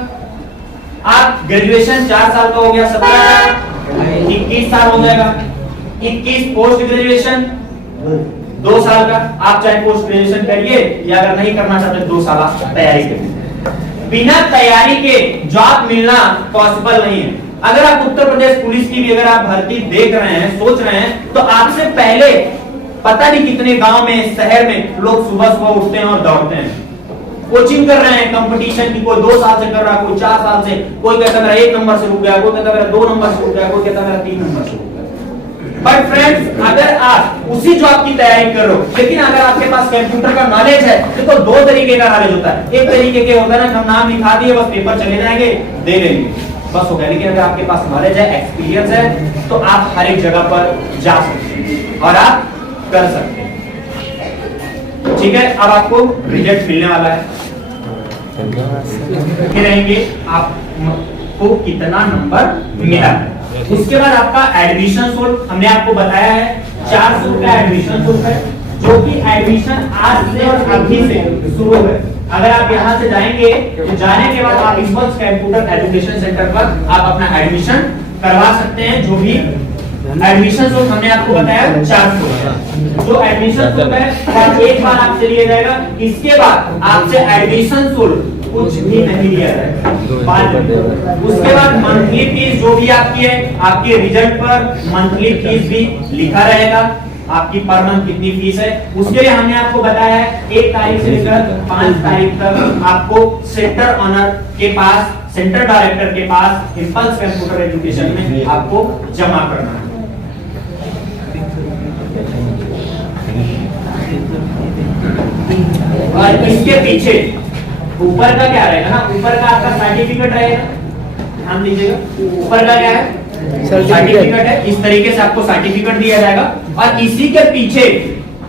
आप ग्रेजुएशन 4 साल का हो गया, 17 साल, 21 साल हो जाएगा। 21 पोस्ट ग्रेजुएशन 2 साल का। आप चाहे पोस्ट ग्रेजुएशन करिए या अगर नहीं करना चाहते 2 साल आप तैयारी करिए। बिना तैयारी के जॉब मिलना पॉसिबल नहीं है। अगर आप उत्तर प्रदेश पुलिस की भी अगर आप भर्ती देख रहे हैं, सोच रहे हैं, तो आपसे पहले पता नहीं कितने गांव में, शहर में लोग सुबह सुबह उठते हैं और दौड़ते हैं, कोचिंग कर रहे हैं कंपटीशन की। कोई 2 साल से कर रहा है, कोई 4 साल से, कोई कहता मेरा 1 नंबर से रुक गया, कोई कहता मेरा 2 नंबर से रुक गया, कोई कहता मेरा 3 नंबर से रुक गया। बट फ्रेंड्स, अगर आप उसी जॉब की तैयारी कर रहे हो, लेकिन अगर आपके पास कंप्यूटर का नॉलेज है, देखो 2 तरीके का नॉलेज होता है। एक तरीके के होता है ना, हम नाम लिखा दिए, बस पेपर चले जाएंगे, दे लेंगे, बस हो गया। लेकिन अगर आपके पास नॉलेज है, एक्सपीरियंस है, तो आप हर एक जगह पर जा सकते हैं और आप कर सकते हैं। ठीक है, अब आपको रिजल्ट मिलने वाला है। फिर रहेंगे आपको कितना नंबर मिला है। उसके बाद आपका एडमिशन शुल्क हमने आपको बताया है 400 का एडमिशन शुल्क है, जो कि एडमिशन आज से और अभी से शुरू है। अगर आप यहाँ से जाएंगे तो जाने के बाद आप इस वक्त कंप्यूटर एजुकेशन सेंटर पर आप अपना एडमिशन करवा सकते हैं। जो भी एडमिशन शुल्क हमने आपको बताया 400 है। जो एडमिशन शुल्क है और एक बार आपसे लिया जाएगा, इसके बाद आपसे एडमिशन शुल्क कुछ भी नहीं लिया जाएगा। उसके बाद मंथली फीस जो भी आपकी है, आपके रिजल्ट पर मंथली फीस भी लिखा रहेगा, आपकी पर मंथ कितनी फीस है। उसके लिए हमने आपको बताया है 1 तारीख से लेकर 5 तारीख तक आपको सेंटर ऑनर के पास, सेंटर डायरेक्टर के पास इंपल्स कंप्यूटर एजुकेशन में आपको जमा करना है। और इसके पीछे ऊपर का क्या रहेगा ना, ऊपर का आपका सर्टिफिकेट रहेगा, ध्यान दीजिएगा, ऊपर का क्या है, सर्टिफिकेट है। इस तरीके से आपको सर्टिफिकेट दिया जाएगा और इसी के पीछे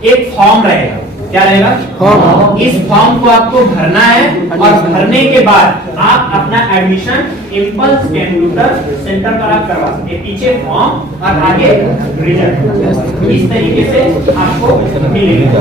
एक फॉर्म रहेगा। क्या रहेगा? फॉर्म। इस फॉर्म को आपको भरना है और भरने के बाद आप अपना एडमिशन इंपल्स कंप्यूटर सेंटर पर आप करवा सकते हैं। पीछे फॉर्म और आगे रिजल्ट, इस तरीके से आपको मिलेगा।